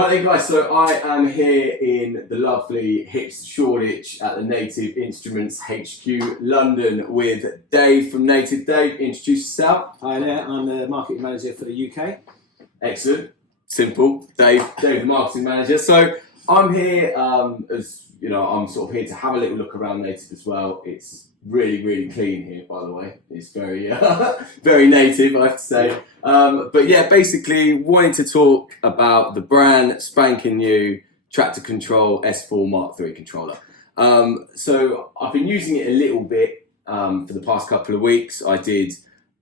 Right then guys, so I am here in the lovely Hips Shoreditch at the Native Instruments HQ London with Dave from Native. Dave, introduce yourself. Hi there, I'm the marketing manager for the UK. Excellent, simple. Dave, the marketing manager. So I'm here as you know, I'm sort of here to have a little look around Native as well. It's really clean here, by the way. It's very very native, I have to say. But yeah, basically wanting to talk about the brand spanking new Traktor Kontrol S4 MK3 controller. So I've been using it a little bit for the past couple of weeks. I did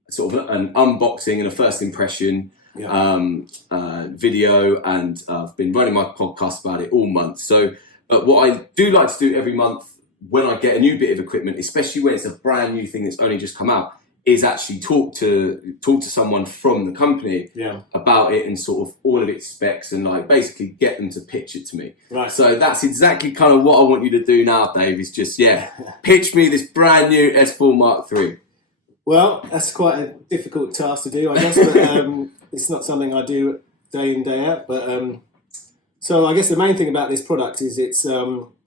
sort of an unboxing and a first impression video, and I've been running my podcast about it all month. So what I do like to do every month when I get a new bit of equipment, especially when it's a brand new thing that's only just come out, is actually talk to someone from the company about it and sort of all of its specs, and like basically get them to pitch it to me. Right. So that's exactly kind of what I want you to do now, Dave, is just, pitch me this brand new S4 MK3. Well, that's quite a difficult task to do, I guess, but it's not something I do day in, day out. But so I guess the main thing about this product is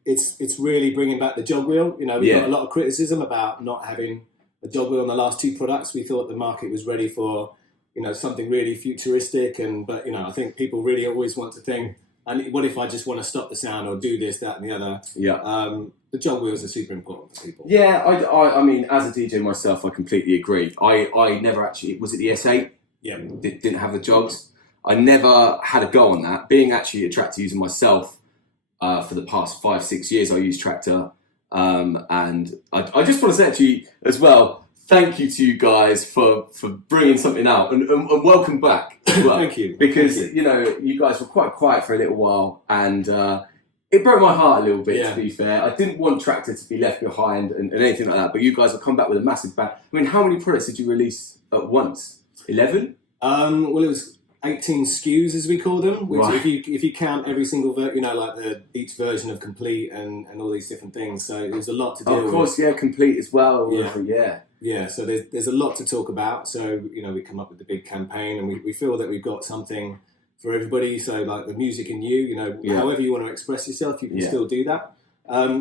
it's really bringing back the jog wheel. You know, we got a lot of criticism about not having a jog wheel on the last two products. We thought the market was ready for, you know, something really futuristic, but you know, I think people really always want to think, and what if I just want to stop the sound or do this, that, and the other? Yeah. The jog wheels are super important for people. Yeah, I mean, as a DJ myself, I completely agree. I never actually, was it the S8? Yeah. Didn't have the jogs. I never had a go on that. Being actually a Traktor user myself, for the past 5-6 years, I use Traktor, and I just want to say actually as well, thank you to you guys for bringing something out, and welcome back as well. Thank you. Because you know, you guys were quite quiet for a little while, and it broke my heart a little bit, to be fair. I didn't want Traktor to be left behind and anything like that, but you guys have come back with a massive bang. I mean, how many products did you release at once? 11? Well, it was 18 SKUs, as we call them, which if you count every single each version of Complete and all these different things, so it was a lot to do. Of course, Complete as well. Yeah. So there's a lot to talk about. So you know, we come up with the big campaign, and we feel that we've got something for everybody. So like the music in you know, however you want to express yourself, you can still do that.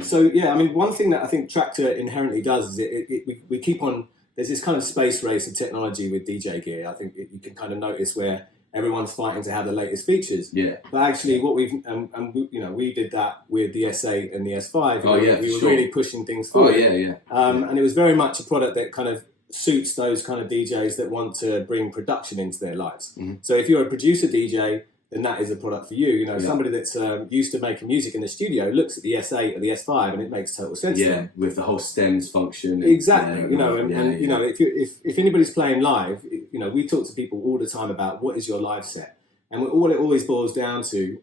So yeah, I mean, one thing that I think Traktor inherently does is we keep on. There's this kind of space race of technology with DJ gear. I think you can kind of notice where everyone's fighting to have the latest features. Yeah. But actually, what we've we did that with the S8 and the S5. We were really pushing things forward. And it was very much a product that kind of suits those kind of DJs that want to bring production into their lives. Mm-hmm. So if you're a producer DJ, then that is a product for you. You know, somebody that's used to making music in the studio looks at the S8 or the S5, and it makes total sense. Yeah, with the whole stems function. Exactly. You know, and you know, if anybody's playing live, you know, we talk to people all the time about what is your live set, and what it always boils down to,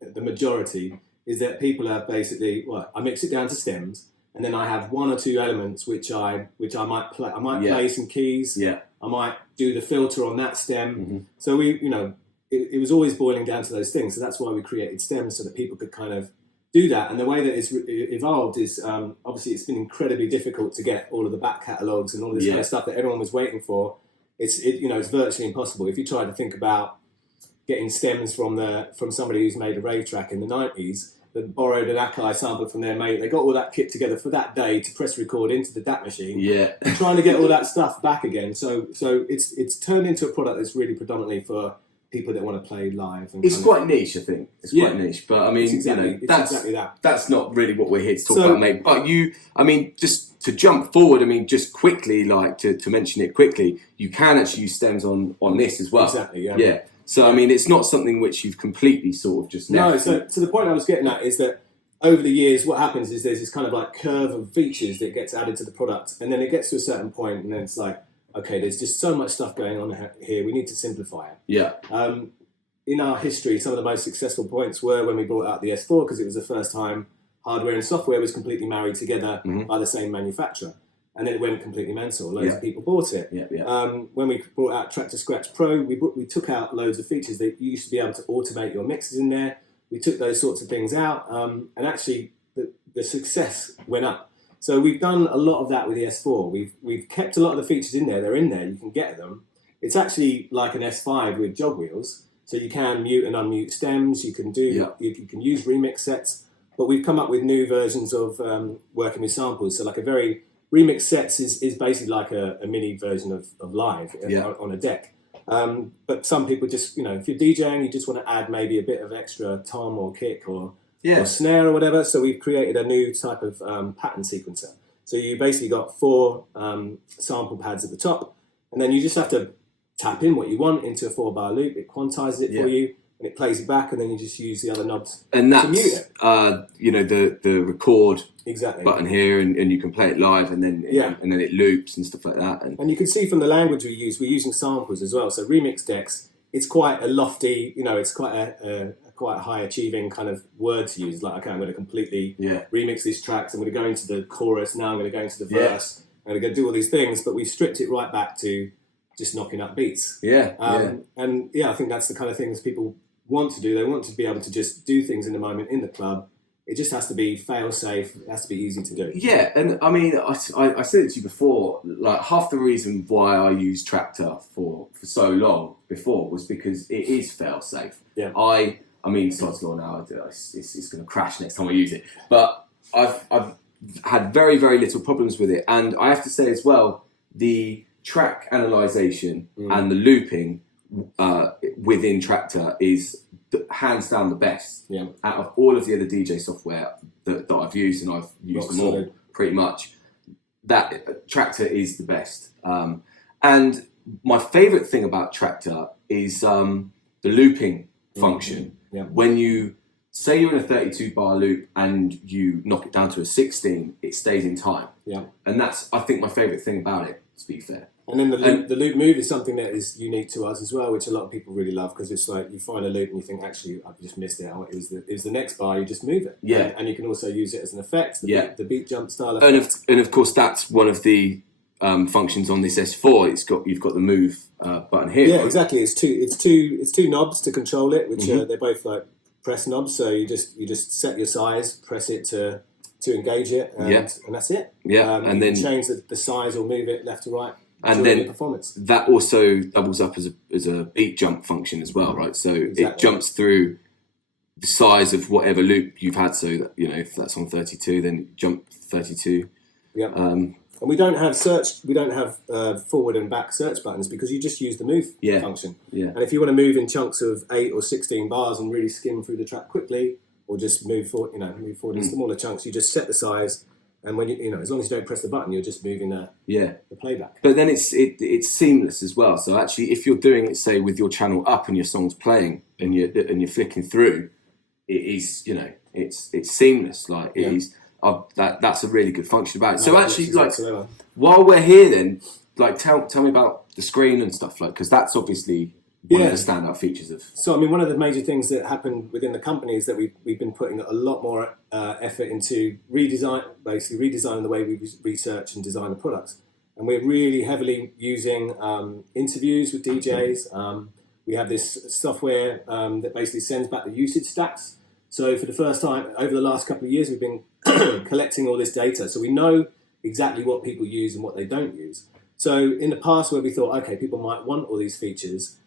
the majority is that people have basically, I mix it down to stems, and then I have one or two elements which I might play. I might play some keys. Yeah. I might do the filter on that stem. Mm-hmm. So it was always boiling down to those things. So that's why we created stems, so that people could kind of do that. And the way that it's evolved is, obviously it's been incredibly difficult to get all of the back catalogues and all this kind of stuff that everyone was waiting for. It's virtually impossible. If you try to think about getting stems from somebody who's made a rave track in the 90s, that borrowed an Akai sample from their mate, they got all that kit together for that day to press record into the DAT machine. Yeah. And trying to get all that stuff back again. So it's turned into a product that's really predominantly for people that want to play live. And it's quite niche, I think. It's quite niche, but I mean, exactly that. That's not really what we're here to talk about, mate. But just to jump forward, just quickly, like to mention it quickly, you can actually use stems on this as well. Exactly. Yeah. So it's not something which you've completely sort of just left. No. So the point I was getting at is that over the years, what happens is there's this kind of like curve of features that gets added to the product, and then it gets to a certain point, and then it's like, okay, there's just so much stuff going on here. We need to simplify it. Yeah. In our history, some of the most successful points were when we brought out the S4, because it was the first time hardware and software was completely married together by the same manufacturer. And then it went completely mental. Loads of people bought it. When we brought out Traktor Pro, we took out loads of features. That you used to be able to automate your mixes in there. We took those sorts of things out, and actually the success went up. So we've done a lot of that with the S4. We've kept a lot of the features in there. They're in there. You can get them. It's actually like an S5 with jog wheels. So you can mute and unmute stems. You can do you can use remix sets, but we've come up with new versions of working with samples. So like a very remix sets is basically like a mini version of live on a deck. But some people just, you know, if you're DJing, you just want to add maybe a bit of extra tom or kick or snare or whatever. So we've created a new type of pattern sequencer. So you basically got 4 sample pads at the top, and then you just have to tap in what you want into a 4-bar loop. It quantizes it for you, and it plays it back, and then you just use the other knobs to mute it. You know, the record exactly button here, and you can play it live, and then it loops and stuff like that. And you can see from the language we use, we're using samples as well. So remix decks, it's quite a lofty, you know, it's quite a quite high achieving kind of word to use. Like, okay, I'm going to completely remix these tracks. I'm going to go into the chorus. Now I'm going to go into the verse. I'm going to go do all these things, but we've stripped it right back to just knocking up beats. And I think that's the kind of things people want to do. They want to be able to just do things in the moment in the club. It just has to be fail safe. It has to be easy to do. Yeah, and I mean, I said it to you before. Like, half the reason why I used Traktor for so long before was because it is fail safe. Yeah. I mean, sod's law now. It's going to crash next time I use it. But I've had very, very little problems with it, and I have to say as well, the track analyzation and the looping within Traktor is hands down the best out of all of the other DJ software that I've used, and I've used them all pretty much. That Traktor is the best. And my favourite thing about Traktor is the looping function. When you say you're in a 32-bar loop and you knock it down to a 16, it stays in time. And that's, I think, my favourite thing about it, to be fair. And then the loop move is something that is unique to us as well, which a lot of people really love, because it's like you find a loop and you think, actually, I've just missed it. It was the next bar, you just move it. And you can also use it as an effect, the beat jump style effect. And of course, that's one of the functions on this S4. You've got the move button here. Yeah, right? Exactly. It's two knobs to control it, which they're both like press knobs. So you just set your size, press it to engage it, and that's it. And then change the size or move it left to right. And then performance. That also doubles up as a beat jump function as well, right? So it jumps through the size of whatever loop you've had. So that, you know, if that's on 32, then jump 32. And we don't have search. We don't have forward and back search buttons, because you just use the move function. And if you want to move in chunks of 8 or 16 bars and really skim through the track quickly, or just move forward in smaller chunks, you just set the size. And when you know, as long as you don't press the button, you're just moving the playback. But then it's seamless as well. So actually, if you're doing it, say, with your channel up and your song's playing and you're flicking through, it is, you know, it's seamless. Like it is. That's a really good function about it. So actually, like, while we're here, then, like, tell me about the screen and stuff, like, because that's obviously one of the standout features of. So I mean, one of the major things that happened within the company is that we've been putting a lot more effort into redesigning the way we research and design the products, and we're really heavily using interviews with DJs. We have this software that basically sends back the usage stats. So for the first time over the last couple of years, we've been collecting all this data, so we know exactly what people use and what they don't use. So in the past, where we thought, okay, people might want all these features,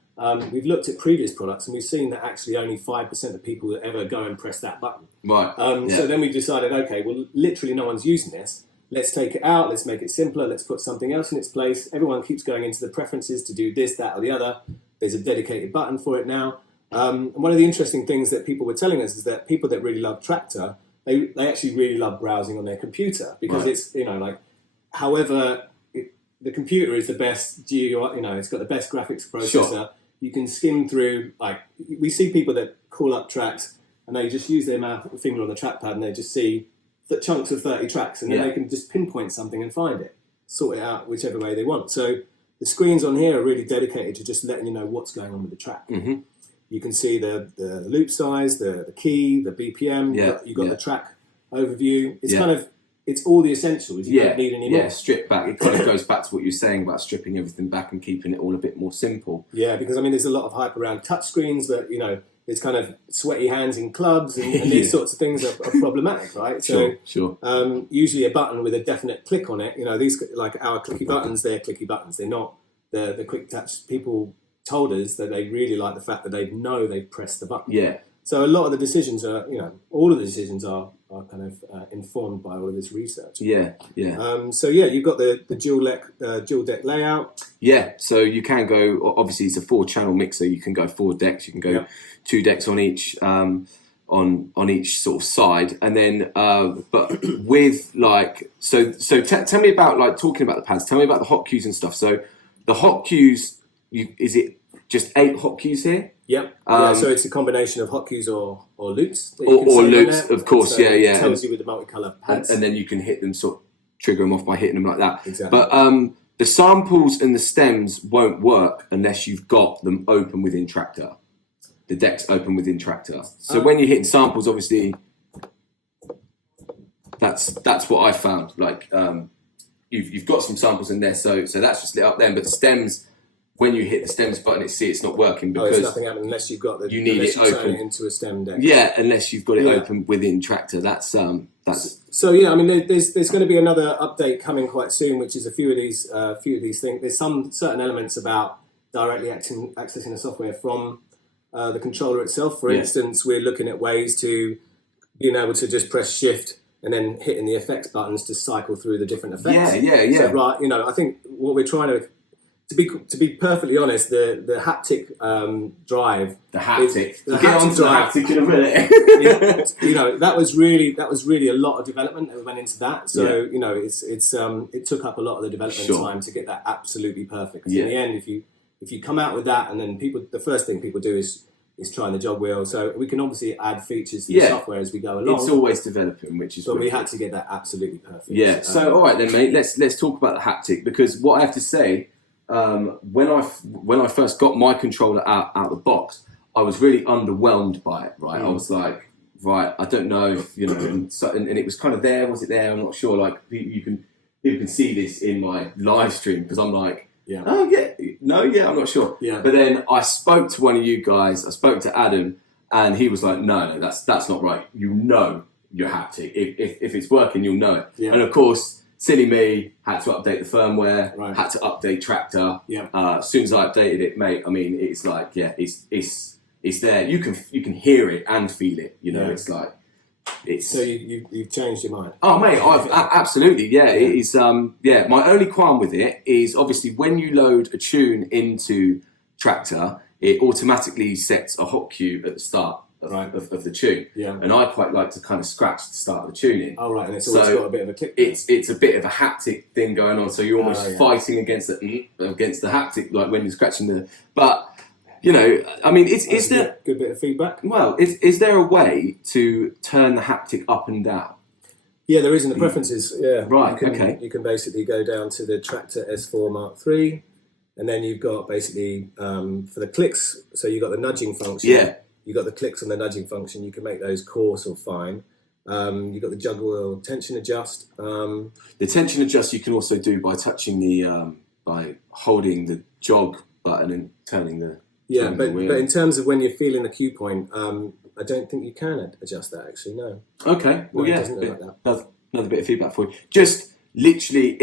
we've looked at previous products and we've seen that actually only 5% of people ever go and press that button. Right. So then we decided, okay, well, literally no one's using this. Let's take it out. Let's make it simpler. Let's put something else in its place. Everyone keeps going into the preferences to do this, that, or the other. There's a dedicated button for it now. And one of the interesting things that people were telling us is that people that really love Traktor, they actually really love browsing on their computer, because it's, you know, like, however, the computer is the best GUI, you know, it's got the best graphics processor. Sure. You can skim through, like, we see people that call up tracks and they just use their finger on the trackpad and they just see the chunks of 30 tracks, and then they can just pinpoint something and find it, sort it out whichever way they want. So the screens on here are really dedicated to just letting you know what's going on with the track. You can see the loop size, the key, the BPM. You've got the track overview. It's kind of, it's all the essentials. You don't need any more. Strip back. It kind of goes back to what you were saying about stripping everything back and keeping it all a bit more simple. Yeah, because I mean, there's a lot of hype around touch screens, that, you know, it's kind of sweaty hands in clubs, and these sorts of things are problematic, right? So usually a button with a definite click on it, you know, these, like our clicky buttons, they're clicky buttons. They're not the quick touch. People told us that they really like the fact that they know they've pressed the button. Yeah. So a lot of the decisions are, all of the decisions are kind of informed by all of this research. Yeah. So yeah, you've got the dual deck layout. Yeah, so you can go. Obviously, it's a 4-channel mixer. You can go 4 decks. You can go 2 decks on each on each sort of side, and then but with like tell me about like talking about the pads. Tell me about the hot cues and stuff. So the hot cues, is it just 8 hot cues here? Yep. So it's a combination of hot cues or loops. Or loops, of course. So it tells you with the multicolour pads, and then you can hit them, sort of trigger them off by hitting them like that. Exactly. But the samples and the stems won't work unless you've got them open within Traktor. The deck's open within Traktor. So when you're hitting samples, obviously, that's what I found. Like you've got some samples in there, so that's just lit up then. But the stems, when you hit the stems button, it's not working because it's nothing happening unless you've got the. You need it open. Turn it into a stem deck. Yeah, unless you've got it open within Traktor. That's. So yeah, I mean, there's going to be another update coming quite soon, which is a few of these things. There's some certain elements about directly accessing the software from the controller itself. For instance, we're looking at ways to being able to just press shift and then hitting the effects buttons to cycle through the different effects. Yeah. So, right, I think what we're trying to be perfectly honest, the haptic drive. The haptic. The get on to the drive, haptic in a minute. that was really a lot of development that went into that. So it took up a lot of the development time to get that absolutely perfect. In the end, if you come out with that, and then the first thing people do is trying the jog wheel. So we can obviously add features to the software as we go along. It's always developing, which is. But we had to get that absolutely perfect. Yeah. So all right then, mate. Let's talk about the haptic, because what I have to say. When I first got my controller out of the box, I was really underwhelmed by it. Right, I was like, right, I don't know, if, and it was kind of there. Was it there? I'm not sure. Like people can see this in my live stream, because I'm like, I'm not sure. Yeah. But then I spoke to one of you guys. I spoke to Adam, and he was like, no, that's not right. You know your haptic. If it's working, you'll know it. Yeah. And of course. Silly me, had to update the firmware, had to update Traktor. Yeah. As soon as I updated it, mate, I mean, it's like, it's there. You can hear it and feel it. It's like, it's. So you've changed your mind? Oh, mate, absolutely, yeah. It is. My only qualm with it is obviously when you load a tune into Traktor, it automatically sets a hot cue at the start. Of the tune, and I quite like to kind of scratch the start of the tune in. Oh right, and it's always got a bit of a click. It's a bit of a haptic thing going on, so you're almost fighting against the haptic, like when you're scratching the. But I mean, is there good bit of feedback? Well, is there a way to turn the haptic up and down? Yeah, there is in the preferences. Yeah, right. You can basically go down to the Traktor S4 MK3, and then you've got basically for the clicks. So you've got the nudging function. Yeah. You've got the clicks on the nudging function. You can make those coarse or fine. You've got the jug wheel tension adjust. The tension adjust you can also do by touching by holding the jog button and turning the wheel. But in terms of when you're feeling the cue point, I don't think you can adjust that actually. No. Okay. Well, it doesn't look like that. That's another bit of feedback for you. Just literally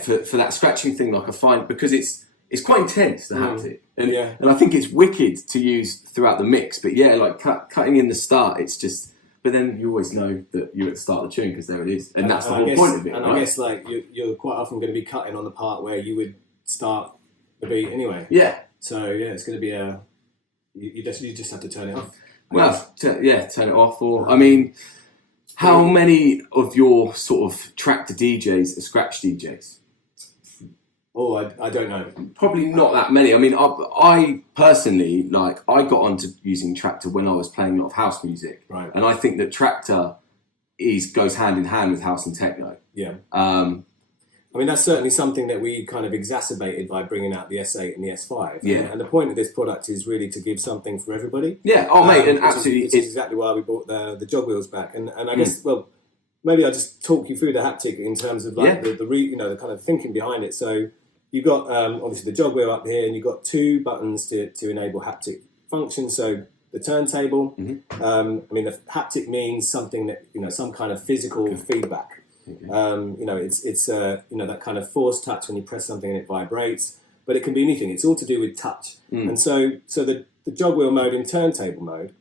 for that scratching thing, like I find because it's quite intense, the haptic. And I think it's wicked to use throughout the mix. But like cutting in the start, it's just... But then you always know that you're at the start of the tune because there it is. And that's the whole point of it, And I guess like you're quite often going to be cutting on the part where you would start the beat anyway. Yeah. So it's going to be you just have to turn it off. Well, turn it off. Or I mean, how many of your sort of Traktor DJs are scratch DJs? Oh, I don't know. Probably not that many. I mean, I personally, I got onto using Traktor when I was playing a lot of house music. Right. And I think that Traktor goes hand in hand with house and techno. Yeah. I mean, that's certainly something that we kind of exacerbated by bringing out the S8 and the S5. Yeah. And the point of this product is really to give something for everybody. Yeah. Oh, mate, and absolutely. It's exactly why we brought the jog wheels back. And I guess, well, maybe I'll just talk you through the haptic in terms of the kind of thinking behind it. So you've got obviously the jog wheel up here, and you've got 2 buttons to enable haptic function. So the turntable. Mm-hmm. I mean, the haptic means something that some kind of physical feedback. Okay. It's that kind of force touch when you press something and it vibrates. but it can be anything. It's all to do with touch. And so the jog wheel mode in turntable mode,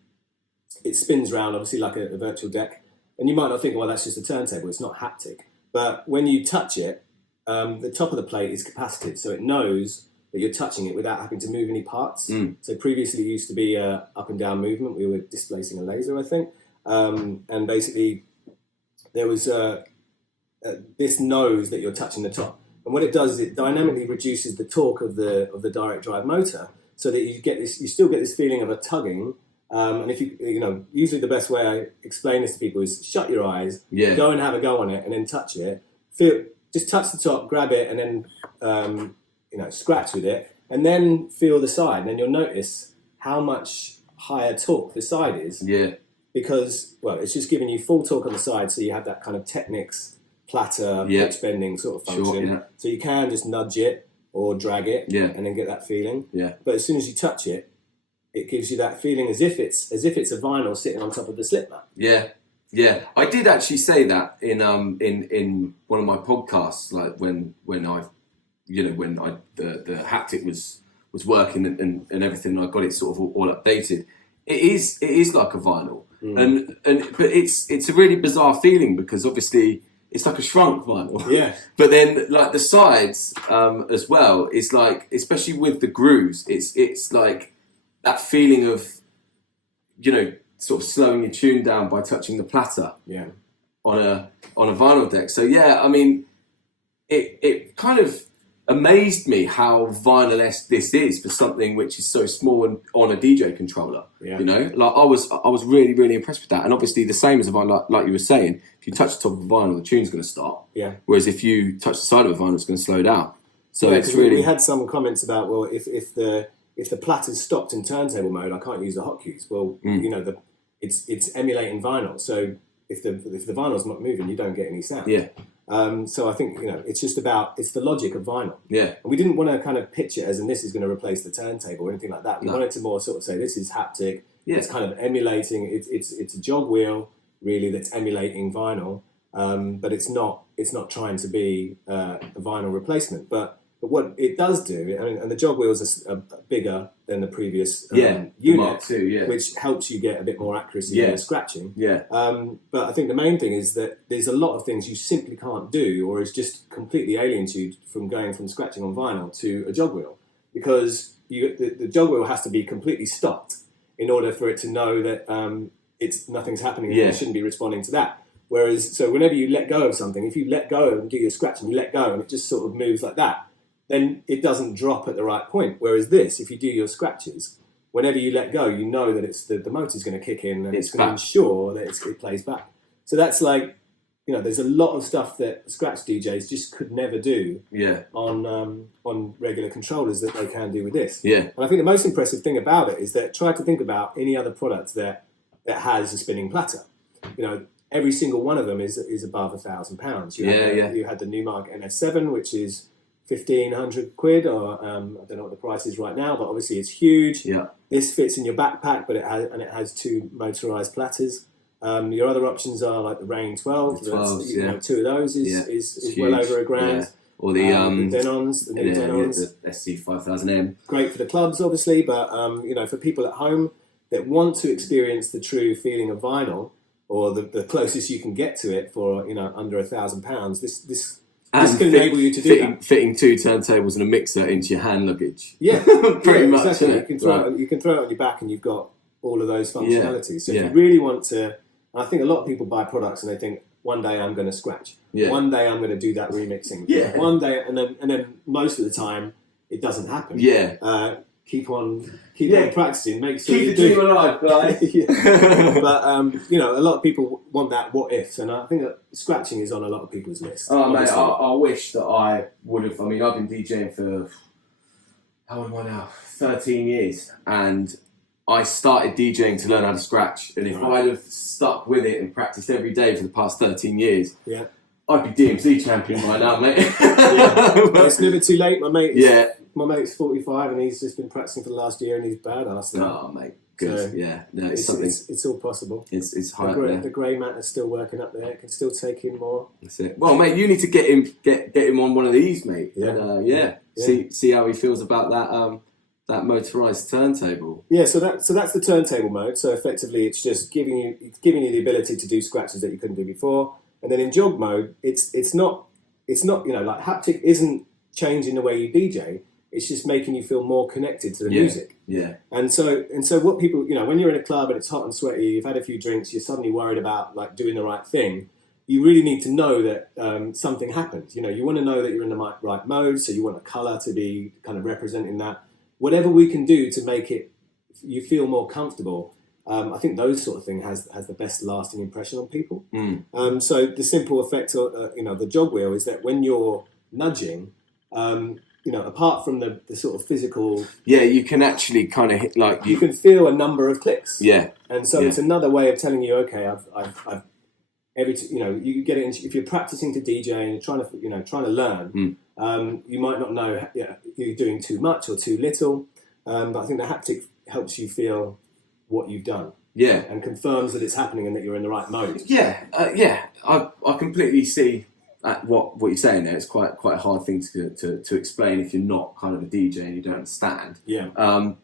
it spins round obviously like a virtual deck, and you might not think, well, that's just a turntable. It's not haptic. But when you touch it, the top of the plate is capacitive, so it knows that you're touching it without having to move any parts. So previously it used to be up and down movement. We were displacing a laser, I think, and basically there was this knows that you're touching the top, and what it does is it dynamically reduces the torque of the direct drive motor, so that you still get this feeling of a tugging. And if usually the best way I explain this to people is shut your eyes, go and have a go on it, and then touch it. Just touch the top, grab it, and then scratch with it, and then feel the side, and then you'll notice how much higher torque the side is. Yeah. Because it's just giving you full torque on the side, so you have that kind of Technics platter pitch bending sort of function. Sure, so you can just nudge it or drag it, and then get that feeling. Yeah. But as soon as you touch it, it gives you that feeling as if it's a vinyl sitting on top of the slip mat. Yeah, yeah. I did actually say that in one of my podcasts, like when the Haptic was working and everything, and I got it sort of all updated. It is like a vinyl, but it's a really bizarre feeling, because obviously it's like a shrunk vinyl. Yeah. But then like the sides as well is like, especially with the grooves, it's like that feeling of, sort of slowing your tune down by touching the platter. Yeah. On a vinyl deck. So yeah, I mean, it kind of amazed me how vinyl-esque this is for something which is so small and on a DJ controller. Yeah. Like I was really, really impressed with that. And obviously the same as a vinyl, like you were saying, if you touch the top of a vinyl, the tune's going to stop. Yeah. Whereas if you touch the side of a vinyl, it's going to slow down. So it's really. We had some comments about, well, if the platter's stopped in turntable mode, I can't use the hotkeys. Well, it's emulating vinyl. So if the vinyl's not moving, you don't get any sound. Yeah. So I think, it's just it's the logic of vinyl. Yeah. And we didn't want to kind of pitch it as in this is going to replace the turntable or anything like that. We wanted to more sort of say this is haptic. Yeah. It's kind of emulating. It's a jog wheel really that's emulating vinyl, but it's not trying to be a vinyl replacement. But what it does do, and the jog wheels are bigger than the previous unit, which helps you get a bit more accuracy in the scratching. Yeah. But I think the main thing is that there's a lot of things you simply can't do, or is just completely alien to you from going from scratching on vinyl to a jog wheel, because the jog wheel has to be completely stopped in order for it to know that nothing's happening and it shouldn't be responding to that. Whereas, so whenever you let go of something, if you let go and do your scratching, you let go and it just sort of moves like that, then it doesn't drop at the right point. Whereas this, if you do your scratches, whenever you let go, you know that it's the motor's going to kick in and it's going to ensure that it plays back. So that's like, there's a lot of stuff that scratch DJs just could never do on regular controllers that they can do with this. Yeah. And I think the most impressive thing about it is that try to think about any other product that has a spinning platter. Every single one of them is above £1,000. You had the Newmark NS7, which is 1,500 quid, or I don't know what the price is right now, but obviously it's huge. Yeah. This fits in your backpack, but it has two motorized platters. Your other options are like the Rain 12. Two of those is well over £1,000. Yeah. Or the Denons, the new Denons, the SC 5000M. Great for the clubs, obviously, but for people at home that want to experience the true feeling of vinyl, or the closest you can get to it for under £1,000, this can enable you to do that. Fitting two turntables and a mixer into your hand luggage. Yeah, pretty much. Exactly. You can throw it on your back and you've got all of those functionalities. So if you really want to, I think a lot of people buy products and they think, one day I'm going to scratch. Yeah. One day I'm going to do that remixing. Yeah. One day, and then most of the time it doesn't happen. Yeah. Keep on practicing. Make sure keep the dream alive, guys. But a lot of people want that what ifs, and I think that scratching is on a lot of people's list. Oh mate, I wish that I would have. I mean, I've been DJing for how old am I now? 13 years, and I started DJing to learn how to scratch. And if I'd have stuck with it and practiced every day for the past 13 years, I'd be DMC champion by now, mate. But it's never too late, my mate. My mate's 45 and he's just been practicing for the last year and he's badass now. Oh, mate. Good. So Yeah. No, it's something. It's all possible. It's high up there. The grey matter's still working up there. It can still take in more. That's it. Well, mate, you need to get him on one of these, mate. Yeah. And, see how he feels about that motorized turntable. Yeah. So that's the turntable mode. So effectively, it's just giving you the ability to do scratches that you couldn't do before. And then in jog mode, it's not like Haptic isn't changing the way you DJ. It's just making you feel more connected to the music. Yeah. And so what people, when you're in a club and it's hot and sweaty, you've had a few drinks, you're suddenly worried about like doing the right thing. You really need to know that something happened. You want to know that you're in the right mode. So you want a color to be kind of representing that. Whatever we can do to make you feel more comfortable. I think those sort of thing has the best lasting impression on people. So the simple effect, the jog wheel is that when you're nudging, apart from the sort of physical... Yeah, you can actually kind of hit like... You can feel a number of clicks. Yeah. And so it's another way of telling you, okay, I've you get it if you're practicing to DJ and you're trying to learn, you might not know you're doing too much or too little, but I think the Haptic helps you feel what you've done. Yeah. And confirms that it's happening and that you're in the right mode. Yeah. I completely see what you're saying there. It's quite a hard thing to explain if you're not kind of a DJ and you don't understand. Yeah.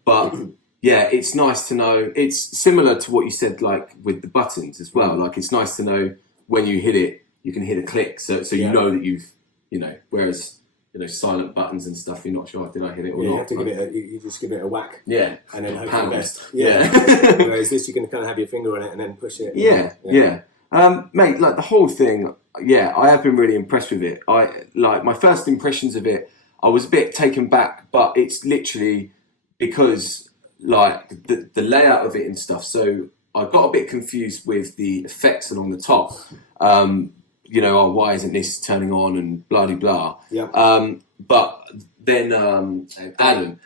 But yeah, it's nice to know. It's similar to what you said, like with the buttons as well. Like it's nice to know when you hit it, you can hit a click, so you know that you've, whereas silent buttons and stuff, you're not sure did I hit it or not. You have to give it. You just give it a whack. Yeah. And then hope for the best. Yeah. Whereas this, you can kind of have your finger on it and then push it. Yeah. Mate, like the whole thing. Yeah, I have been really impressed with it. My first impressions of it, I was a bit taken back, but it's literally because like the layout of it and stuff. So I got a bit confused with the effects along the top. Why isn't this turning on and blah de blah. Yeah. But then Adam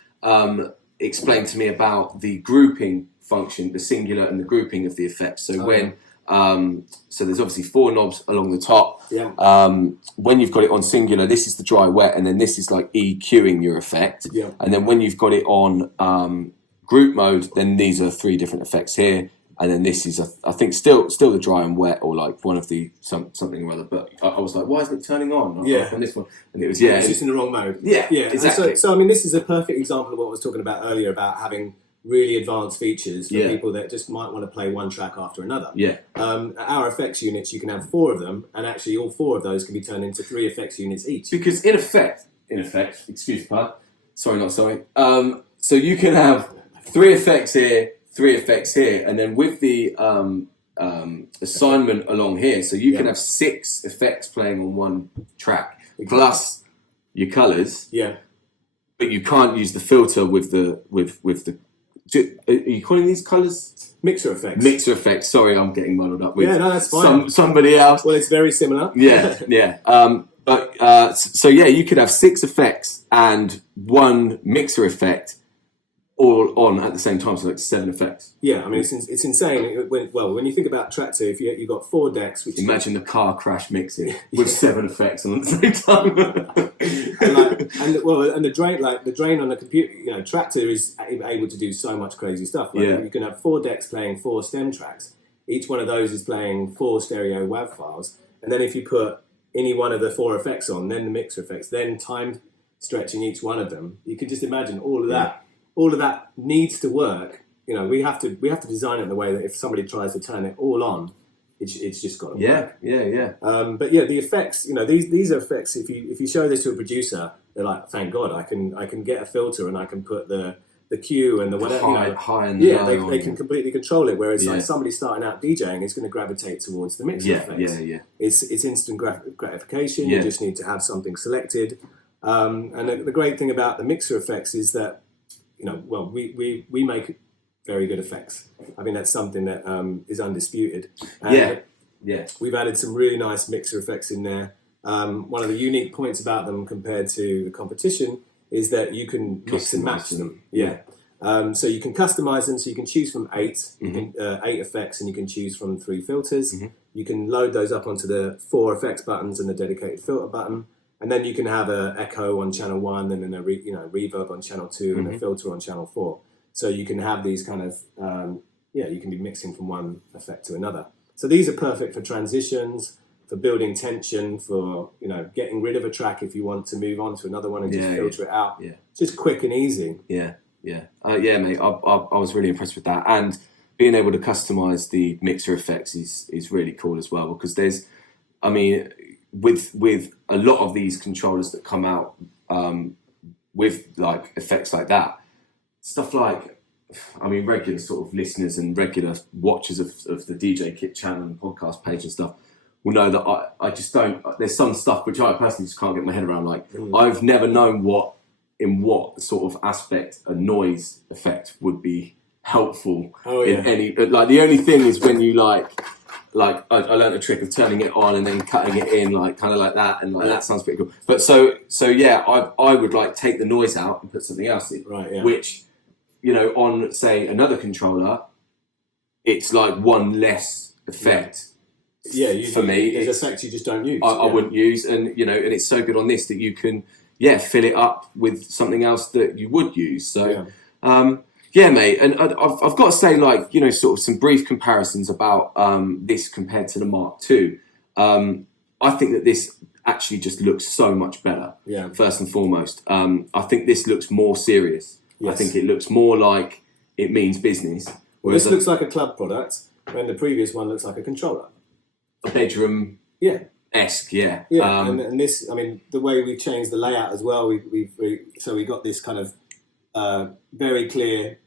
explained to me about the grouping function, the singular and the grouping of the effects. So so there's obviously 4 knobs along the top. Yeah. When you've got it on singular, this is the dry wet, and then this is like EQing your effect. Yeah. And then when you've got it on group mode, then these are 3 different effects here. And then this is, I think, still the dry and wet, or like one of the something or other. But I was like, why isn't it turning on? On this one, and it was it's just in the wrong mode. Yeah, exactly. So I mean, this is a perfect example of what I was talking about earlier about having really advanced features for people that just might want to play one track after another. Yeah. Our effects units, you can have 4 of them, and actually all 4 of those can be turned into 3 effects units each. Because in effect, excuse me, sorry, not sorry. So you can have 3 effects here, 3 effects here, and then with the assignment along here, so you can have 6 effects playing on one track, plus your colours. Yeah. But you can't use the filter with the. Are you calling these colours? Mixer effects. Mixer effects. Sorry, I'm getting muddled up with that's fine. Somebody else. Well, it's very similar. Yeah. So you could have 6 effects and 1 mixer effect all on at the same time, so it's 7 effects. Yeah, I mean, it's insane. When you think about Traktor, if you've got 4 decks... Imagine the car crash mixing with 7 effects on at the same time. and the drain on the computer, Traktor is able to do so much crazy stuff. You can have 4 decks playing 4 stem tracks. Each one of those is playing 4 stereo WAV files. And then if you put any one of the 4 effects on, then the mixer effects, then time stretching each one of them, you can just imagine all of that. All of that needs to work. We have to design it in a way that if somebody tries to turn it all on, it's just got to work. Yeah. But the effects. These are effects. If you show this to a producer, they're like, thank God, I can get a filter and I can put the Q and the whatever. High and low. They can completely control it. Whereas like somebody starting out DJing is going to gravitate towards the mixer effects. Yeah. It's instant gratification. You just need to have something selected. And the great thing about the mixer effects is that. We make very good effects. I mean, that's something that is undisputed. And we've added some really nice mixer effects in there. One of the unique points about them compared to the competition is that you can mix and match them. Yeah. So you can customize them. So you can choose from 8 effects, and you can choose from 3 filters. Mm-hmm. You can load those up onto the 4 effects buttons and the dedicated filter button. And then you can have an echo on channel 1, and then a reverb on channel 2, and a filter on channel 4. So you can have these kind of, you can be mixing from one effect to another. So these are perfect for transitions, for building tension, for, getting rid of a track if you want to move on to another one and just filter it out. Yeah. Just quick and easy. Yeah. Mate, I was really impressed with that. And being able to customize the mixer effects is really cool as well, because with a lot of these controllers that come out with like effects like that, stuff like, regular sort of listeners and regular watchers of the DJKit channel and podcast page and stuff will know that I just don't, there's some stuff which I personally just can't get my head around. Like, I've never known in what sort of aspect a noise effect would be helpful in any, like the only thing is when you like I learned a trick of turning it on and then cutting it in, like kind of like that, and like that sounds pretty cool. But so I would like take the noise out and put something else in, which, on say another controller, it's like one less effect. For me, there's effects you just don't use. I wouldn't use, and and it's so good on this that you can fill it up with something else that you would use. So. Mate, and I've got to say, like, sort of some brief comparisons about this compared to the Mark II. I think that this actually just looks so much better, first and foremost. I think this looks more serious. Yes. I think it looks more like it means business. This looks like a club product, when the previous one looks like a controller. A bedroom esque, and this, the way we changed the layout as well, we got this kind of very clear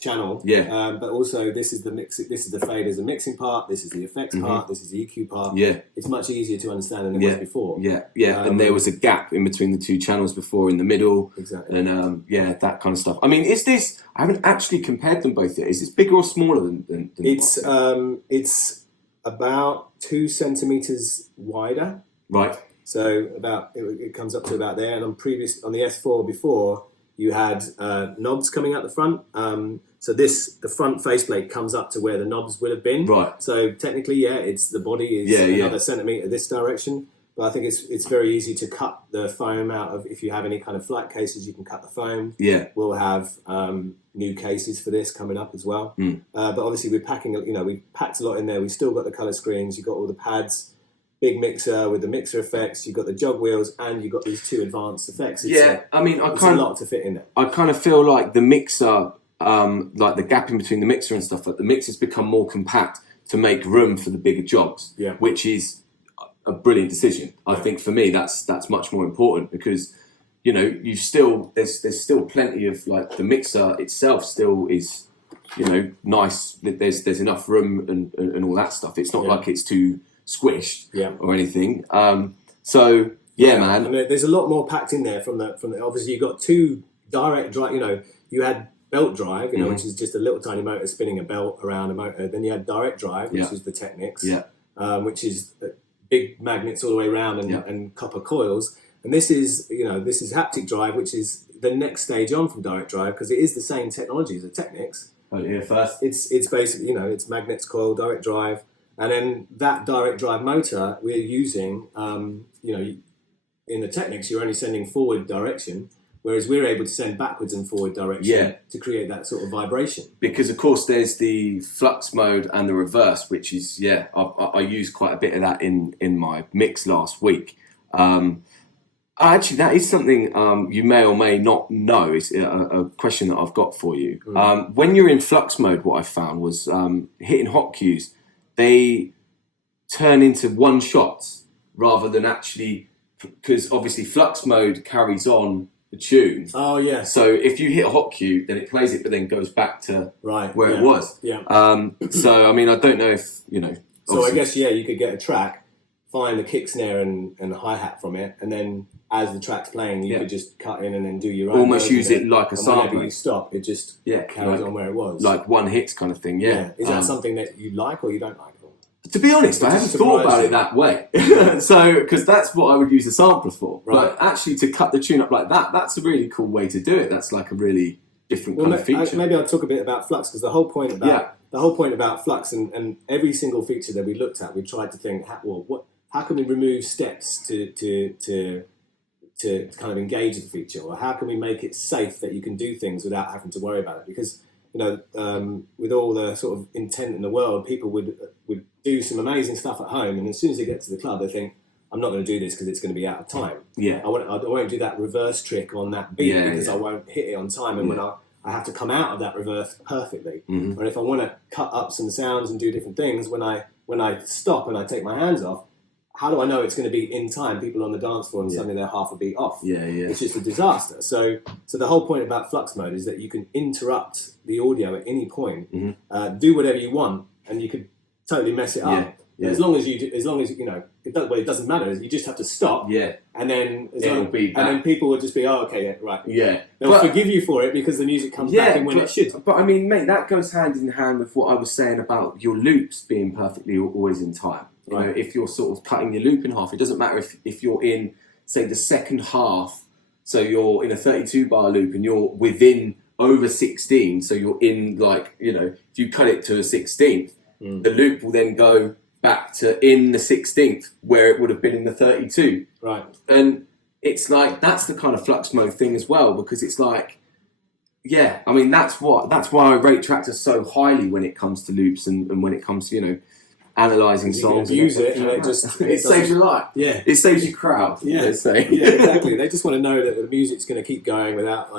channel, but also this is the faders and mixing part, this is the effects part, this is the EQ part. It's much easier to understand than it was before. And there was a gap in between the two channels before in the middle, and that kind of stuff. Is this, I haven't actually compared them both yet, is this bigger or smaller than it's about 2 centimeters wider, right? So about it comes up to about there, and on the S4 before, you had knobs coming out the front. So the front faceplate comes up to where the knobs would have been. Right. So technically, it's the body is another centimetre this direction. But I think it's very easy to cut the foam out of, if you have any kind of flat cases, you can cut the foam. We'll have new cases for this coming up as well. But obviously we're packing, we packed a lot in there. We've still got the colour screens. You've got all the pads. Big mixer with the mixer effects, you've got the jog wheels, and you've got these 2 advanced effects. It's a lot to fit in there. I kind of feel like the mixer, like the gap in between the mixer and stuff, like the mixer's become more compact to make room for the bigger jobs, which is a brilliant decision. I think for me that's much more important, because you still there's still plenty of, like, the mixer itself still is nice. There's enough room and all that stuff. It's not like it's too squished or anything. Man. There's a lot more packed in there from the obviously you got 2 direct drive. You had belt drive, which is just a little tiny motor spinning a belt around a motor. Then you had direct drive, which is the Technics, which is big magnets all the way around and copper coils. And this is haptic drive, which is the next stage on from direct drive, because it is the same technology as the Technics. First it's basically it's magnets, coil, direct drive. And then that direct drive motor we're using, in the Technics, you're only sending forward direction, whereas we're able to send backwards and forward direction to create that sort of vibration. Because, of course, there's the flux mode and the reverse, which is, I used quite a bit of that in my mix last week. Actually, that is something you may or may not know. It's a question that I've got for you. When you're in flux mode, what I found was hitting hot cues, they turn into one shots rather than actually, because obviously flux mode carries on the tune. Oh yeah. So if you hit a hot cue, then it plays it, but then goes back to where it was. So I don't know if So I guess you could get a track, find the kick snare and the hi hat from it, and then as the track's playing, you could just cut in and then do your own. Almost use it like a sampler. Whenever you stop, it just carries on where it was. Like one hits kind of thing. Is that something that you like or you don't like? To be honest, I haven't thought about it that way. So, because that's what I would use a sampler for. Right. But actually, to cut the tune up like that, that's a really cool way to do it. That's like a really different kind of feature. Maybe I'll talk a bit about flux, because the whole point about flux and every single feature that we looked at, we tried to think, how can we remove steps to kind of engage the feature, or how can we make it safe that you can do things without having to worry about it? Because with all the sort of intent in the world, people would do some amazing stuff at home, and as soon as they get to the club, they think, I'm not going to do this because it's going to be out of time. Yeah. I won't do that reverse trick on that beat because I won't hit it on time, and when I have to come out of that reverse perfectly. Mm-hmm. Or if I want to cut up some sounds and do different things, when I stop and I take my hands off, how do I know it's going to be in time? People on the dance floor and suddenly they're half a beat off. Yeah. It's just a disaster. So the whole point about flux mode is that you can interrupt the audio at any point, do whatever you want, and you could totally mess it up. Yeah. As long as it doesn't matter. You just have to stop. Yeah. And then then people will just be, oh, okay, yeah, right. Yeah. They'll forgive you for it because the music comes back in when it should. But I mean, mate, that goes hand in hand with what I was saying about your loops being perfectly always in time. You know, if you're sort of cutting your loop in half, it doesn't matter if you're in, say, the second half. So you're in a 32 bar loop and you're within over 16. So you're in if you cut it to a 16th, the loop will then go back to in the 16th where it would have been in the 32. Right. And it's like, that's the kind of flux mode thing as well, because it's like, I mean, that's why I rate Traktor so highly when it comes to loops and when it comes to, analysing songs. You use it and it saves your life. Yeah. It saves your crowd. Yeah. Let's say. Yeah, exactly. They just want to know that the music's going to keep going without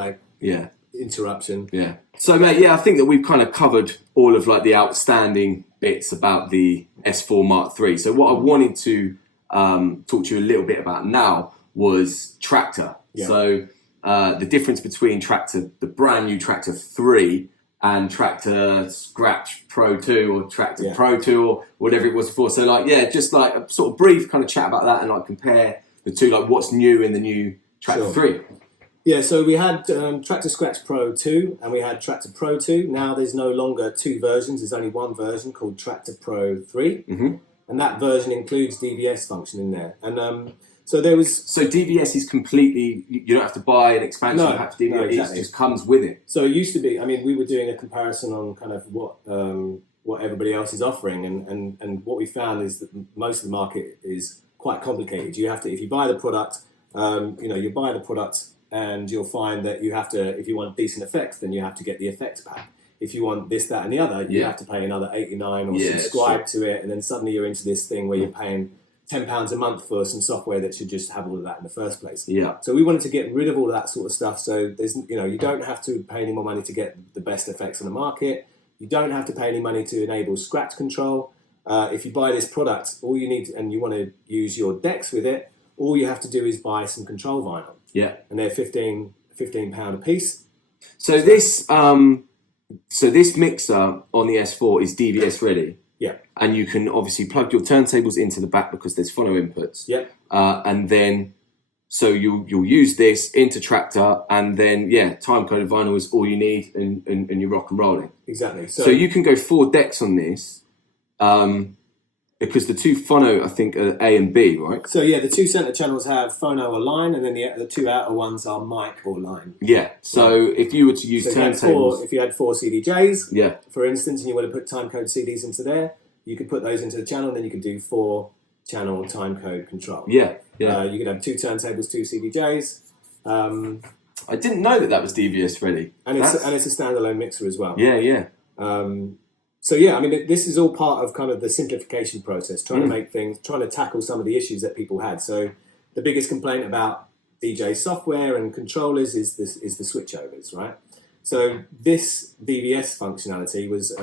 interruption. Yeah. So, mate, I think that we've kind of covered all of the outstanding bits about the S4 MK3. So what I wanted to talk to you a little bit about now was Traktor. Yeah. So the difference between the brand new Traktor 3 and Traktor Scratch Pro 2 or Traktor Pro 2 or whatever it was before. So just a sort of brief kind of chat about that and compare the two, what's new in the new Traktor 3. Yeah, so we had Traktor Scratch Pro 2 and we had Traktor Pro 2. Now there's no longer two versions. There's only one version called Traktor Pro 3. Mm-hmm. And that version includes DVS function in there. And so DVS is completely, you don't have to buy an expansion pack for DVS. No, exactly. It just comes with it. So it used to be, I mean, we were doing a comparison on kind of what everybody else is offering. And what we found is that most of the market is quite complicated. You have to, if you buy the product, you buy the product, and you'll find that you have to, if you want decent effects, then you have to get the effects pack. If you want this, that, and the other, you have to pay another $89 or subscribe to it, and then suddenly you're into this thing where you're paying £10 a month for some software that should just have all of that in the first place. Yeah. So we wanted to get rid of all of that sort of stuff. So there's, you don't have to pay any more money to get the best effects on the market. You don't have to pay any money to enable scratch control. If you buy this product, all you need, and you want to use your decks with it, all you have to do is buy some control vinyl. Yeah, and they're £15 a piece. So this mixer on the S4 is DVS ready. Yeah, and you can obviously plug your turntables into the back because there's phono inputs. Yeah, and then so you'll use this into Traktor, and then time coded vinyl is all you need, and you're rock and rolling. Exactly. So you can go 4 decks on this. Because the two phono, I think, are A and B, right? So the two center channels have phono or line, and then the two outer ones are mic or line. Yeah. So if you were to use turntables, if you had 4 CDJs, for instance, and you want to put timecode CDs into there, you could put those into the channel, and then you could do 4-channel timecode control. Yeah. You could have 2 turntables, 2 CDJs. I didn't know that was DVS ready, and it's a standalone mixer as well. Yeah. So I mean, this is all part of kind of the simplification process, trying to tackle some of the issues that people had. So the biggest complaint about DJ software and controllers is the switchovers, right? So this DVS functionality was,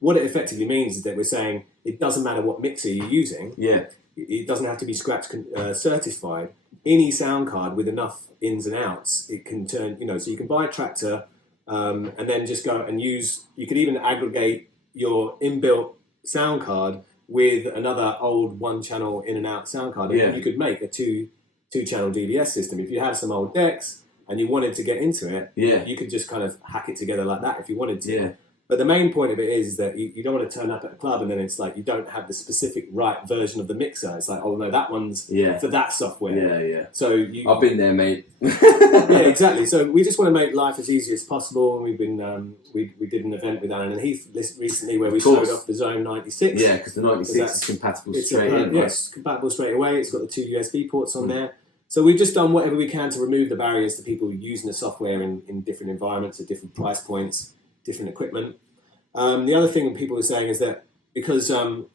what it effectively means is that we're saying it doesn't matter what mixer you're using. Yeah. It doesn't have to be scratch certified. Any sound card with enough ins and outs, it can turn, so you can buy a Traktor. And then just go and use, you could even aggregate your inbuilt sound card with another old 1-channel in and out sound card. And you could make a two-channel DVS system. If you had some old decks and you wanted to get into it, you could just kind of hack it together like that if you wanted to. Yeah. But the main point of it is that you don't want to turn up at a club and then it's like you don't have the specific right version of the mixer. It's like, oh no, that one's for that software. Yeah. So I've been there, mate. Yeah, exactly. So we just want to make life as easy as possible. And we've been we did an event with Alan and Heath recently where we showed off the Zone 96. Yeah, because the 96 is compatible straight in. Yes, it's compatible straight away. It's got the 2 USB ports on there. So we've just done whatever we can to remove the barriers to people using the software in different environments at different price points, different equipment. The other thing people were saying is that because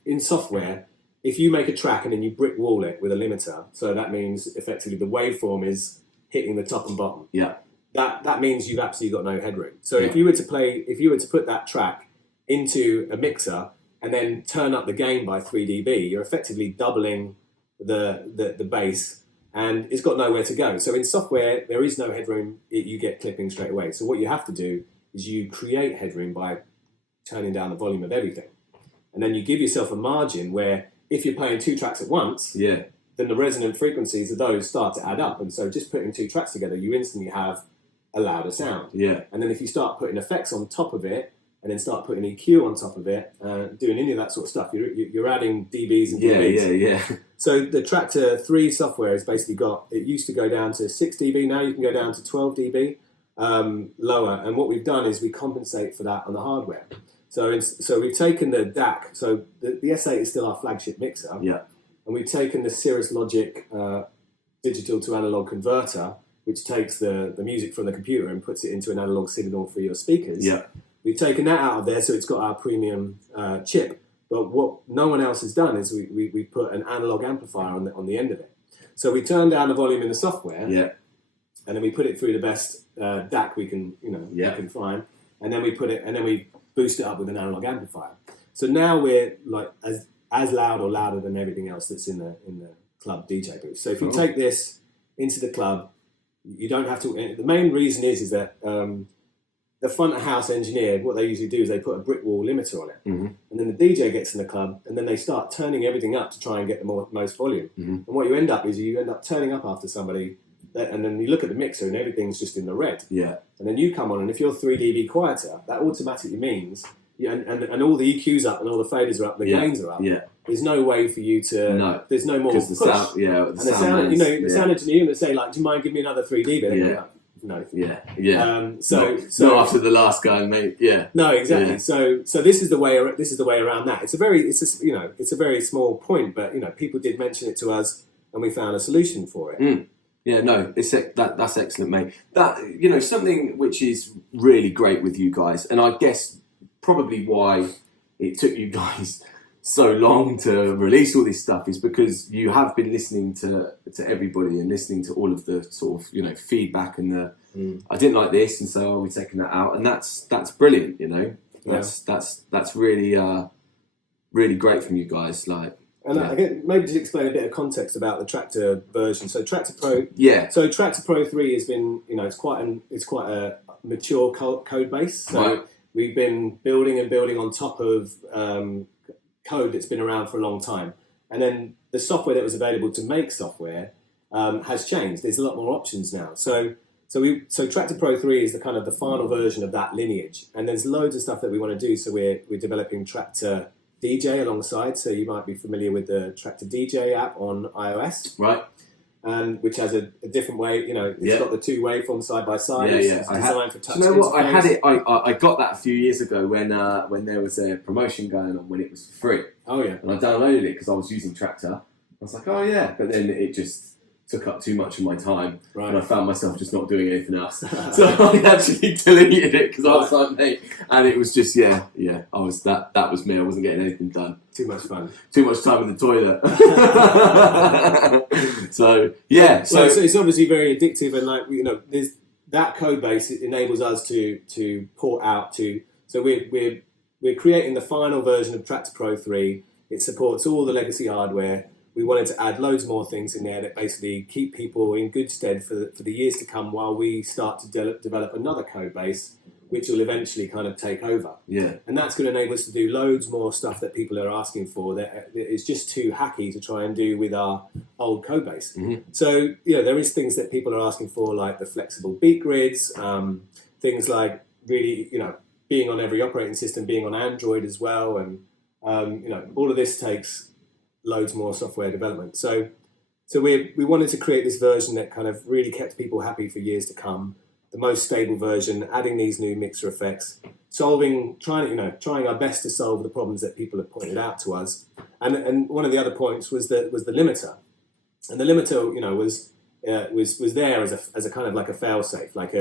in software, if you make a track and then you brick wall it with a limiter, so that means effectively the waveform is hitting the top and bottom. Yeah. That means you've absolutely got no headroom. So if you were to put that track into a mixer and then turn up the gain by 3 dB, you're effectively doubling the bass, and it's got nowhere to go. So in software, there is no headroom. You get clipping straight away. So what you have to do is you create headroom by turning down the volume of everything. And then you give yourself a margin where if you're playing 2 tracks at once, then the resonant frequencies of those start to add up. And so just putting 2 tracks together, you instantly have a louder sound. And then if you start putting effects on top of it, and then start putting EQ on top of it, doing any of that sort of stuff, you're adding dBs and dBs. So the Traktor 3 software has basically it used to go down to 6 dB, now you can go down to 12 dB lower. And what we've done is we compensate for that on the hardware. So we've taken the DAC, so the S8 is still our flagship mixer, and we've taken the Cirrus Logic digital to analog converter, which takes the music from the computer and puts it into an analog signal for your speakers. We've taken that out of there, so it's got our premium chip. But what no one else has done is we put an analog amplifier on the end of it. So we turn down the volume in the software, and then we put it through the best DAC we can we can find, and then we boost it up with an analog amplifier. So now we're like as loud or louder than everything else that's in the club DJ booth. So if you take this into the club, you don't have to. The main reason is that the front of house engineer, what they usually do is they put a brick wall limiter on it, and then the DJ gets in the club, and then they start turning everything up to try and get the most volume. And what you end up turning up after somebody, and then you look at the mixer and everything's just in the red. And then you come on, and if you're 3 dB quieter, that automatically means, and all the EQs up and all the faders are up, the gains are up. There's no way for you to. No. There's no more push. The sound, the sound engineer would say, like, do you mind giving me another 3 dB? No. So after the last guy, mate. No, exactly. So this is the way around that. It's a very small point, but people did mention it to us, and we found a solution for it. That's excellent, mate. That something which is really great with you guys, and I guess probably why it took you guys so long to release all this stuff is because you have been listening to everybody and listening to all of the sort of feedback and I didn't like this, and so we're taking that out, and that's brilliant. That's really really great from you guys. Again, maybe to explain a bit of context about the Traktor version. So Traktor Pro, So Traktor Pro 3 has been, it's quite a mature code base. So we've been building on top of code that's been around for a long time, and then the software that was available to make software has changed. There's a lot more options now. So Traktor Pro 3 is the kind of the final version of that lineage, and there's loads of stuff that we want to do. So we're developing Traktor DJ alongside. So you might be familiar with the Traktor DJ app on iOS, and which has a different way. It's got the 2 waveforms side by side. It's designed for touch. You know what? I had it. I got that a few years ago when there was a promotion going on when it was free. And I downloaded it because I was using Traktor. I was like, but then it just took up too much of my time, and I found myself just not doing anything else. So I actually deleted it because I was like, mate, and it was just I was that was me. I wasn't getting anything done. Too much fun. Too much time in the toilet. So it's obviously very addictive, and there's that code base. It enables us to port out to. So we're creating the final version of Traktor Pro 3. It supports all the legacy hardware. We wanted to add loads more things in there that basically keep people in good stead for the years to come while we start to develop another code base, which will eventually kind of take over. And that's going to enable us to do loads more stuff that people are asking for that is just too hacky to try and do with our old code base. So, there is things that people are asking for, like the flexible beat grids, things like really, being on every operating system, being on Android as well. And, all of this takes loads more software development. So we wanted to create this version that kind of really kept people happy for years to come. The most stable version, adding these new mixer effects, trying our best to solve the problems that people have pointed out to us. And one of the other points was the limiter, and the limiter, was there as a kind of like a fail safe, like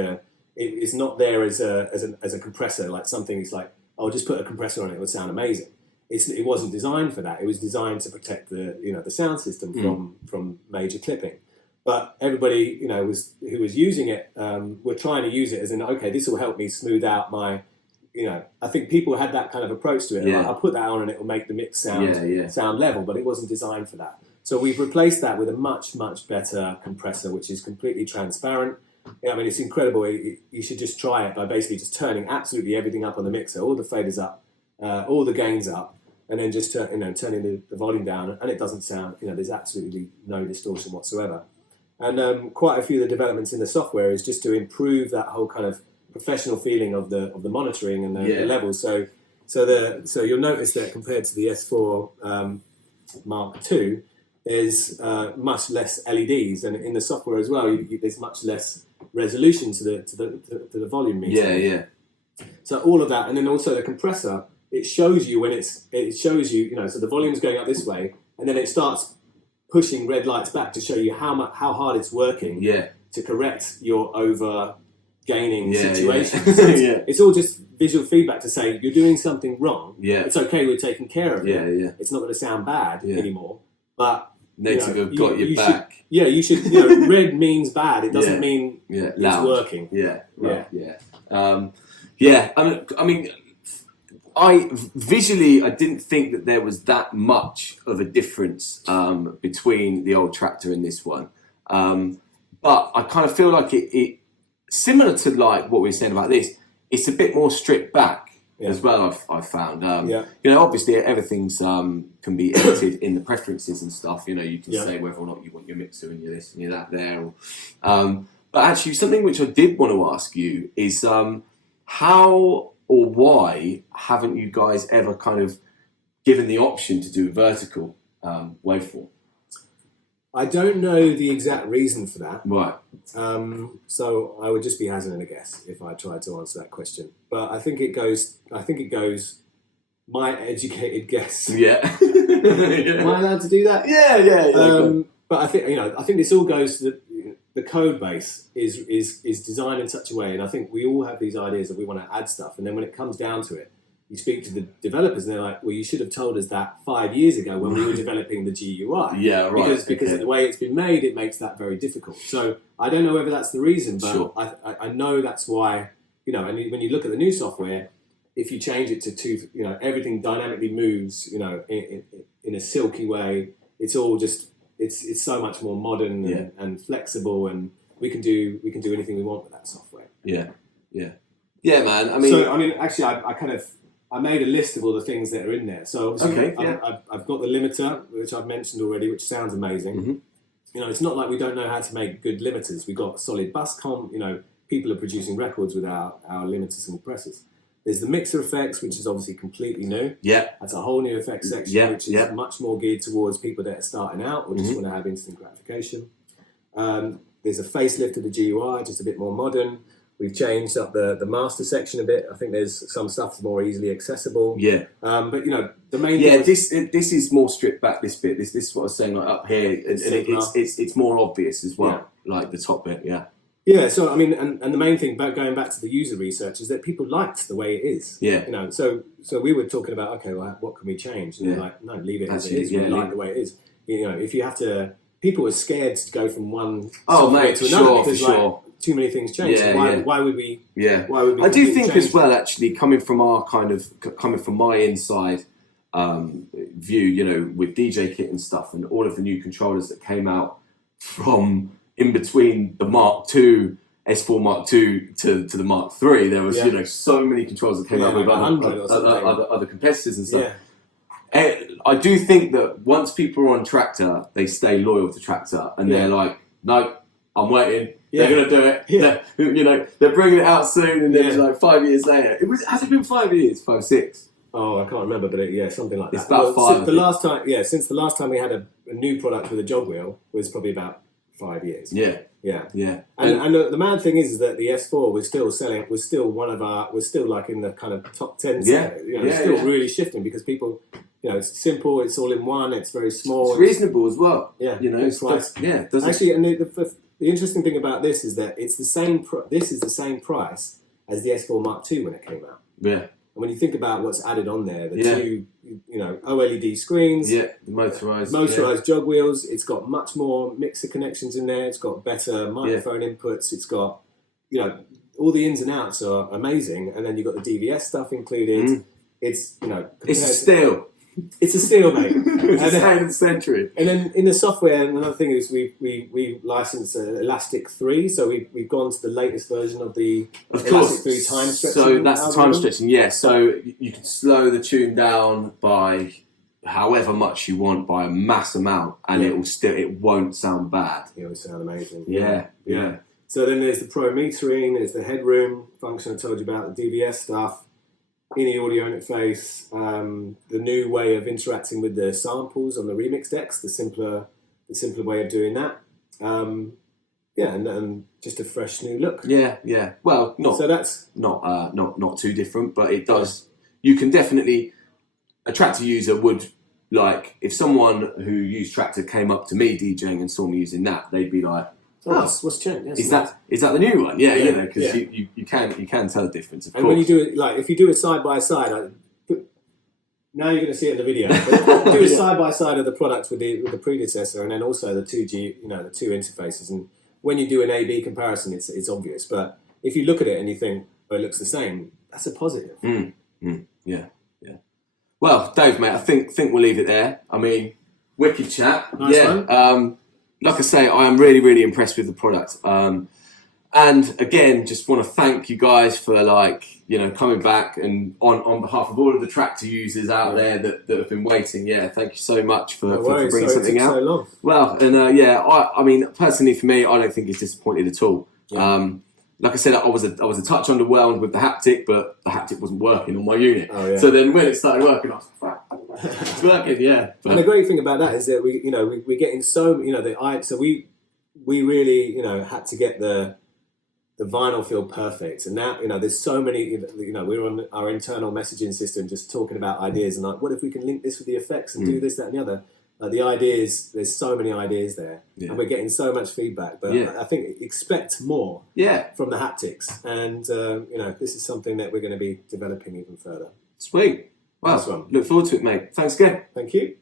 it's not there as a compressor, like something. It's like, oh, just put a compressor on it; it would sound amazing. It wasn't designed for that. It was designed to protect the sound system from major clipping. But everybody who was using it were trying to use it as in, okay, this will help me smooth out my. I think people had that kind of approach to it. Yeah. Like, I'll put that on and it will make the mix sound level, but it wasn't designed for that. So we've replaced that with a much, much better compressor, which is completely transparent. I mean, it's incredible. You should just try it by basically just turning absolutely everything up on the mixer, all the faders up, all the gains up, and then just turning the volume down, and it doesn't sound, there's absolutely no distortion whatsoever. And quite a few of the developments in the software is just to improve that whole kind of professional feeling of the monitoring and the levels. So you'll notice that compared to the S4 Mark II, there's much less LEDs, and in the software as well, there's much less resolution to the volume meter. Yeah. So all of that, and then also the compressor, it shows you when so the volume's going up this way, and then it starts pushing red lights back to show you how hard it's working to correct your over gaining situations. It's all just visual feedback to say you're doing something wrong. It's okay, we're taking care of it. It's not going to sound bad anymore, but Native have got your back. You should. Red means bad. It doesn't mean it's working. I mean, I visually, I didn't think that there was that much of a difference between the old Traktor and this one, but I kind of feel like it similar to like what we were saying about this. It's a bit more stripped back as well. I've found. Obviously everything's can be edited in the preferences and stuff. You can say whether or not you want your mixer and your this and your that there. But actually, something which I did want to ask you is how or why haven't you guys ever kind of given the option to do a vertical waveform? I don't know the exact reason for that. Right. So I would just be hazarding a guess if I tried to answer that question. But I think it goes. My educated guess. Yeah. Am I allowed to do that? Yeah. But I think this all goes to the code base is designed in such a way, and I think we all have these ideas that we want to add stuff, and then when it comes down to it, you speak to the developers and they're like, well, you should have told us that 5 years ago when we were developing the GUI. Yeah, right. Because of the way it's been made, it makes that very difficult. So I don't know whether that's the reason, but I know that's why, and when you look at the new software, if you change it to everything dynamically moves, in a silky way, it's all just, it's so much more modern and flexible, and we can do anything we want with that software. Yeah, man. I mean, actually, I made a list of all the things that are in there. So obviously, I've got the limiter, which I've mentioned already, which sounds amazing. Mm-hmm. It's not like we don't know how to make good limiters. We've got solid bus comp. People are producing records with our limiters and compressors. There's the mixer effects, which is obviously completely new. Yeah. That's a whole new effects section, which is much more geared towards people that are starting out or just want to have instant gratification. There's a facelift of the GUI, just a bit more modern. We've changed up the master section a bit. I think there's some stuff that's more easily accessible. Yeah. But the main thing this is more stripped back. This bit. This is what I was saying. Like up here, and it's more obvious as well. Like the top bit. Yeah. Yeah. So and the main thing about going back to the user research is that people liked the way it is. Yeah. So we were talking about, okay, well, what can we change? And they're like, no, leave it as it is. We like the way it is. If you have to, people are scared to go from one software to another because too many things change. Why would we? Yeah. Why would we? I do think as well, actually, coming from my inside view, with DJKit and stuff, and all of the new controllers that came out from in between the Mark II, S4 Mark II to the Mark III, there was so many controllers that came out with other competitors and stuff. And I do think that once people are on Traktor, they stay loyal to Traktor, and they're like, no, I'm waiting. They're going to do it. Yeah. They're bringing it out soon, and then it's like 5 years later. Has it been 5 years? 5, 6? Oh, I can't remember, but something like that. It's about 5. Since the last time we had a new product with a jog wheel was probably about 5 years. Yeah. And the mad thing is that the S4 was still like in the kind of top 10. Really shifting because people. It's simple. It's all in one. It's very small. It's reasonable as well. Yeah, it's price. Actually, and the interesting thing about this is that it's the same. This is the same price as the S4 Mark II when it came out. Yeah. And when you think about what's added on there, the two, OLED screens, the motorized jog wheels, it's got much more mixer connections in there. It's got better microphone inputs. It's got, all the ins and outs are amazing. And then you've got the DVS stuff included. It's, it's a steal. It's a steal, mate. It's a steal of the century. And then in the software, another thing is we license Elastic 3, so we've gone to the latest version of the Elastic 3 time stretching. So that's the time stretching, yeah. So you can slow the tune down by however much you want, by a mass amount, and it won't sound bad. It will sound amazing. Yeah. So then there's the Pro metering, there's the headroom function I told you about, the DVS stuff. Any audio interface, the new way of interacting with the samples on the remix decks, the simpler way of doing that. And just a fresh new look. Yeah. Well, that's not too different, but it does. You can definitely, a Traktor user would, like, if someone who used Traktor came up to me DJing and saw me using that, they'd be like, what's changed? Is that the new one? Yeah. Because you can tell the difference. Of course. When you do it, like if you do it side by side, now you're going to see it in the video. But do a side by side of the product with the predecessor, and then also the 2G, the two interfaces. And when you do an A/B comparison, it's obvious. But if you look at it and you think, it looks the same, that's a positive. Yeah. Well, Dave, mate, I think we'll leave it there. I mean, wicked chat. Nice one. Like I say, I am really, really impressed with the product. And again, just want to thank you guys for coming back and on behalf of all of the Traktor users out there that have been waiting. Yeah, thank you so much for bringing something out. So long. Well, and I mean, personally for me, I don't think it's disappointed at all. Yeah. Like I said, I was a touch underwhelmed with the Haptic, but the Haptic wasn't working on my unit. Oh, yeah. So then when it started working, I was like, it's working, yeah. And the great thing about that is that we're getting so we really had to get the vinyl feel perfect, and now there's so many we're on our internal messaging system just talking about ideas and like, what if we can link this with the effects and do this, that, and the other. The ideas, there's so many ideas there, and we're getting so much feedback. But I think expect more from the Haptics, and this is something that we're going to be developing even further. Sweet. Well, look forward to it, mate. Thanks again. Thank you.